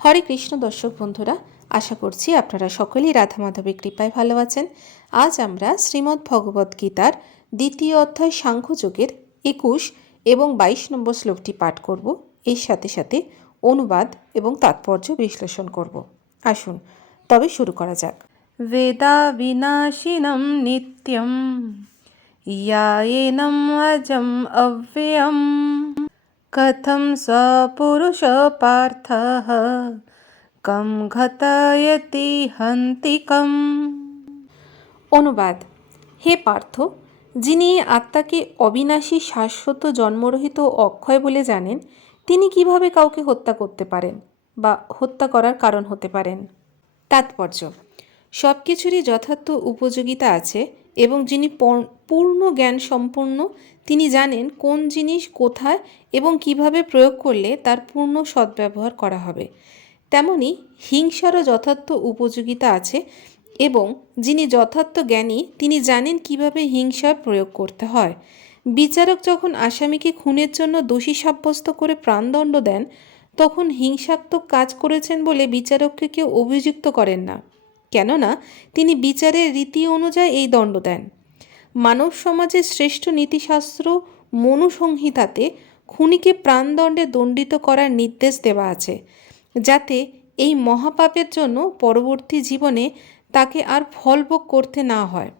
হরে কৃষ্ণ দর্শক বন্ধুরা, আশা করছি আপনারা সকলেই রাধা মাধবের কৃপায় ভালো আছেন। আজ আমরা শ্রীমদ্ ভগবদ্ গীতার দ্বিতীয় অধ্যায় সাংখ্যযোগের একুশ এবং বাইশ নম্বর শ্লোকটি পাঠ করব। এর সাথে সাথে অনুবাদ এবং তাৎপর্য বিশ্লেষণ করব। আসুন, তবে শুরু করা যাক। বেদা বিনাশিনম নিত্যম, ইয়ায়েনম অজম অব্যয়ম कथं स्वपुरुषपार्थः কম ঘতায়তি হন্তিকম অনুবাদ হে পার্থ যিনি আত্মাকে অবিনাশী শাশ্বত জন্মরহিত ও অক্ষয় বলে জানেন তিনি কিভাবে কাউকে হত্যা করতে পারেন বা হত্যা করার কারণ হতে পারেন তাৎপর্য সব কিছুরই যথার্থ উপযোগিতা আছে এবং যিনি পর- পূর্ণ জ্ঞান সম্পন্ন, তিনি জানেন কোন জিনিস কোথায় এবং কীভাবে প্রয়োগ করলে তার পূর্ণ সদ্ব্যবহার করা হবে। তেমনি হিংসারও যথার্থ উপযোগিতা আছে এবং যিনি যথার্থ জ্ঞানী, তিনি জানেন কীভাবে হিংসার প্রয়োগ করতে হয়। বিচারক যখন আসামিকে খুনের জন্য দোষী সাব্যস্ত করে প্রাণদণ্ড দেন, তখন হিংসাত্মক কাজ করেছেন বলে বিচারককে কেউ অভিযুক্ত করেন না। কেননা তিনি বিচারের রীতি অনুযায়ী এই দণ্ড দেন। মানব সমাজের শ্রেষ্ঠ নীতিশাস্ত্র মনুসংহিতাতে খুনিকে প্রাণদণ্ডে দণ্ডিত করার নির্দেশ দেওয়া আছে, যাতে এই মহাপাপের জন্য পরবর্তী জীবনে তাকে আর ফলভোগ করতে না হয়।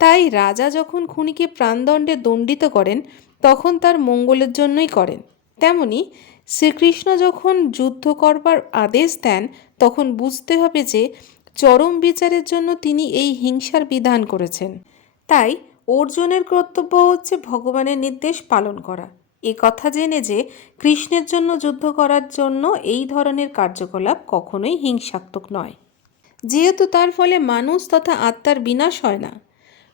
তাই রাজা যখন খুনিকে প্রাণদণ্ডে দণ্ডিত করেন, তখন তার মঙ্গলের জন্যই করেন। তেমনি শ্রীকৃষ্ণ যখন যুদ্ধ করবার আদেশ দেন, তখন বুঝতে হবে যে চরম বিচারের জন্য তিনি এই হিংসার বিধান করেছেন। তাই অর্জুনের কর্তব্য হচ্ছে ভগবানের নির্দেশ পালন করা। এ কথা জেনে যে কৃষ্ণের জন্য যুদ্ধ করার জন্য এই ধরনের কার্যকলাপ কখনোই হিংসাত্মক নয়। যেহেতু তার ফলে মানুষ তথা আত্মার বিনাশ হয় না।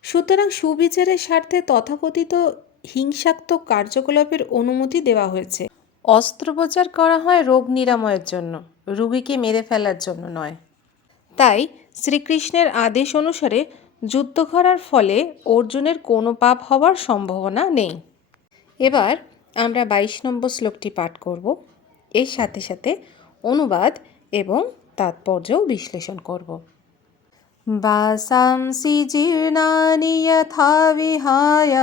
সুতরাং সুবিচারের স্বার্থে তথাকথিত হিংসাত্মক কার্যকলাপের অনুমতি দেওয়া হয়েছে। অস্ত্রোপচার করা হয় রোগ নিরাময়ের জন্য, রুগীকে মেরে ফেলার জন্য নয়। তাই শ্রীকৃষ্ণের আদেশ অনুসারে যুদ্ধ করার ফলে অর্জুনের কোনো পাপ হওয়ার সম্ভাবনা নেই। এবার আমরা বাইশ নম্বর শ্লোকটি পাঠ করব। এর সাথে সাথে অনুবাদ এবং তাৎপর্যও বিশ্লেষণ করব। वासांसि জীর্ণানি यथा विहाय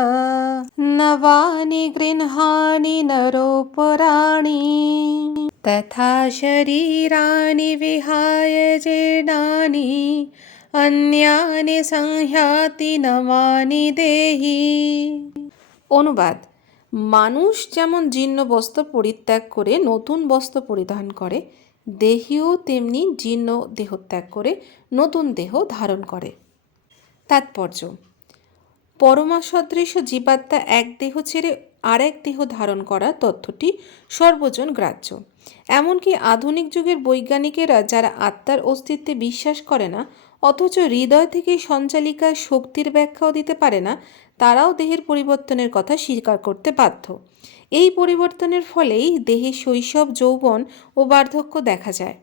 নবানি गृह्णानि নরোপরাণী। तथा शरीराणि विहाय जीर्णानि अन्यानि संह्याति नवानि देहि অনুবাদ মানুষ যেমন জীর্ণ বস্ত্র পরিত্যাগ করে নতুন বস্ত্র পরিধান করে দেহীও তেমনি জীর্ণ দেহ ত্যাগ করে নতুন দেহ ধারণ করে তাৎপর্য পরমা সদৃশ জীবাত্মা এক দেহ ছেড়ে আরেক দেহ ধারণ করা তথ্যটি সর্বজন গ্রাহ্য এমনকি আধুনিক যুগের বৈজ্ঞানিকেরা যারা আত্মার অস্তিত্বে বিশ্বাস করে না, অথচ হৃদয় থেকে সঞ্চালিকা শক্তির ব্যাখ্যাও দিতে পারে না, তারাও দেহের পরিবর্তনের কথা স্বীকার করতে বাধ্য। এই পরিবর্তনের ফলেই দেহে শৈশব, যৌবন ও বার্ধক্য দেখা যায়।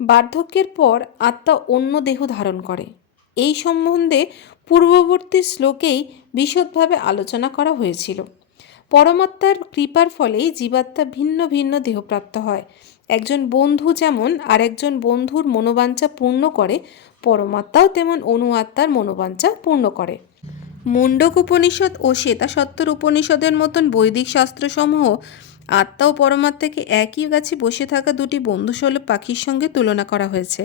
বার্ধক্যের পর আত্মা অন্য দেহ ধারণ করে। এই সম্বন্ধে পূর্ববর্তী শ্লোকেই বিশদভাবে আলোচনা করা হয়েছিল। পরমাত্মার কৃপার ফলেই জীবাত্মা ভিন্ন ভিন্ন দেহপ্রাপ্ত হয়। একজন বন্ধু যেমন আরেকজন বন্ধুর মনোবাঞ্ছা পূর্ণ করে, পরমাত্মাও তেমন অনু আত্মার মনোবাঞ্ছা পূর্ণ করে। মুন্ডক উপনিষদ ও শ্বেতাসত্তর উপনিষদের মতন বৈদিক শাস্ত্রসমূহ আত্মা ও পরমাত্মাকে একই গাছে বসে থাকা দুটি বন্ধুসুলভ পাখির সঙ্গে তুলনা করা হয়েছে।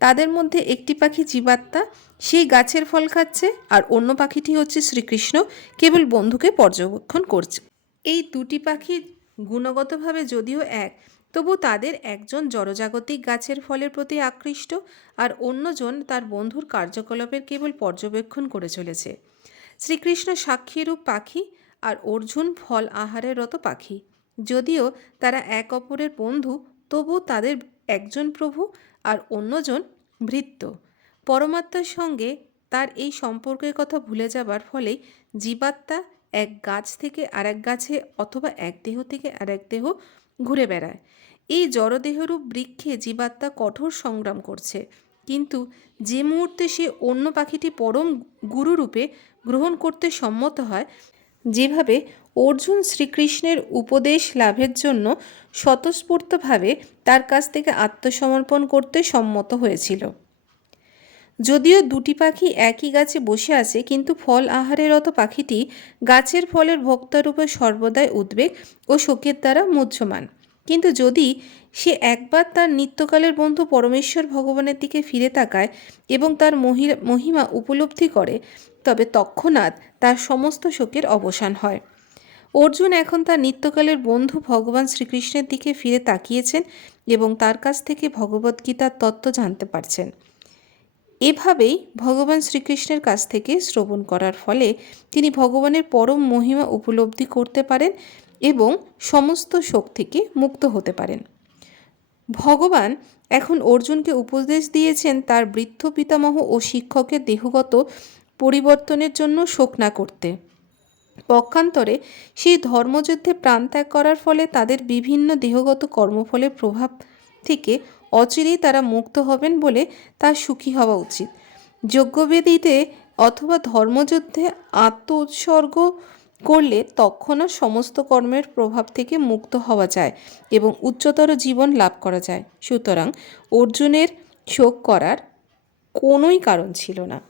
তাদের মধ্যে একটি পাখি জীবাত্মা, সেই গাছের ফল খাচ্ছে আর অন্য পাখিটি হচ্ছে শ্রীকৃষ্ণ, কেবল বন্ধুকে পর্যবেক্ষণ করছে। এই দুটি পাখি গুণগতভাবে যদিও এক, তবু তাদের একজন জড়জাগতিক গাছের ফলের প্রতি আকৃষ্ট আর অন্যজন তার বন্ধুর কার্যকলাপের কেবল পর্যবেক্ষণ করে চলেছে। শ্রীকৃষ্ণ সাক্ষীরূপ পাখি আর অর্জুন ফল আহারের রত পাখি। যদিও তারা এক অপরের বন্ধু তবু তাদের একজন প্রভু আর অন্যজন ভৃত্য। পরমাত্মার সঙ্গে তার এই সম্পর্কের কথা ভুলে যাবার ফলে জীবাত্মা এক গাছ থেকে আরেক গাছে অথবা এক দেহ থেকে আরেক দেহ ঘুরে বেড়ায়। এই জড়দেহরূপ বৃক্ষে জীবাত্মা কঠোর সংগ্রাম করছে। কিন্তু যে মুহূর্তে সে অন্য পাখিটি পরম গুরুরূপে গ্রহণ করতে সম্মত হয়, যেভাবে অর্জুন শ্রীকৃষ্ণের উপদেশ লাভের জন্য স্বতঃস্ফূর্তভাবে তার কাছ থেকে আত্মসমর্পণ করতে সম্মত হয়েছিল। যদিও দুটি পাখি একই গাছে বসে আছে, কিন্তু ফল আহারেরত পাখিটি গাছের ফলের ভোক্তারূপে সর্বদাই উদ্বেগ ও শোকের দ্বারা মুহ্যমান। কিন্তু যদি সে একবার তার নিত্যকালের বন্ধু পরমেশ্বর ভগবানের দিকে ফিরে তাকায় এবং তার মহি- মহিমা উপলব্ধি করে, তবে তৎক্ষণাৎ তার সমস্ত শোকের অবসান হয়। অর্জুন এখন তার নিত্যকালের বন্ধু ভগবান শ্রীকৃষ্ণের দিকে ফিরে তাকিয়েছেন এবং তার কাছ থেকে ভগবদ্গীতার তত্ত্ব জানতে পারছেন। এভাবেই ভগবান শ্রীকৃষ্ণের কাছ থেকে শ্রবণ করার ফলে তিনি ভগবানের পরম মহিমা উপলব্ধি করতে পারেন এবং সমস্ত শোক থেকে মুক্ত হতে পারেন। ভগবান এখন অর্জুনকে উপদেশ দিয়েছেন তার বৃদ্ধ পিতামহ ও শিক্ষকের দেহগত পরিবর্তনের জন্য শোক না করতে। পক্ষান্তরে সেই ধর্মযুদ্ধে প্রাণত্যাগ করার ফলে তাদের বিভিন্ন দেহগত কর্মফলের প্রভাব থেকে অচিরেই তারা মুক্ত হবেন বলে তার সুখী হওয়া উচিত। যজ্ঞবেদীতে অথবা ধর্মযুদ্ধে আত্ম উৎসর্গ করলে তৎক্ষণাৎ সমস্ত কর্মের প্রভাব থেকে মুক্ত হওয়া যায় এবং উচ্চতর জীবন লাভ করা যায়। সুতরাং অর্জুনের শোক করার কোনোই কারণ ছিল না।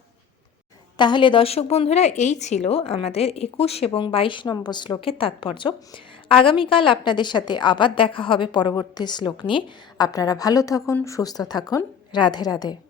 তাহলে দর্শক বন্ধুরা, এই ছিল আমাদের একুশ এবং বাইশ নম্বর শ্লোকের তাৎপর্য। আগামীকাল আপনাদের সাথে আবার দেখা হবে পরবর্তী শ্লোক নিয়ে। আপনারা ভালো থাকুন, সুস্থ থাকুন। রাধে রাধে।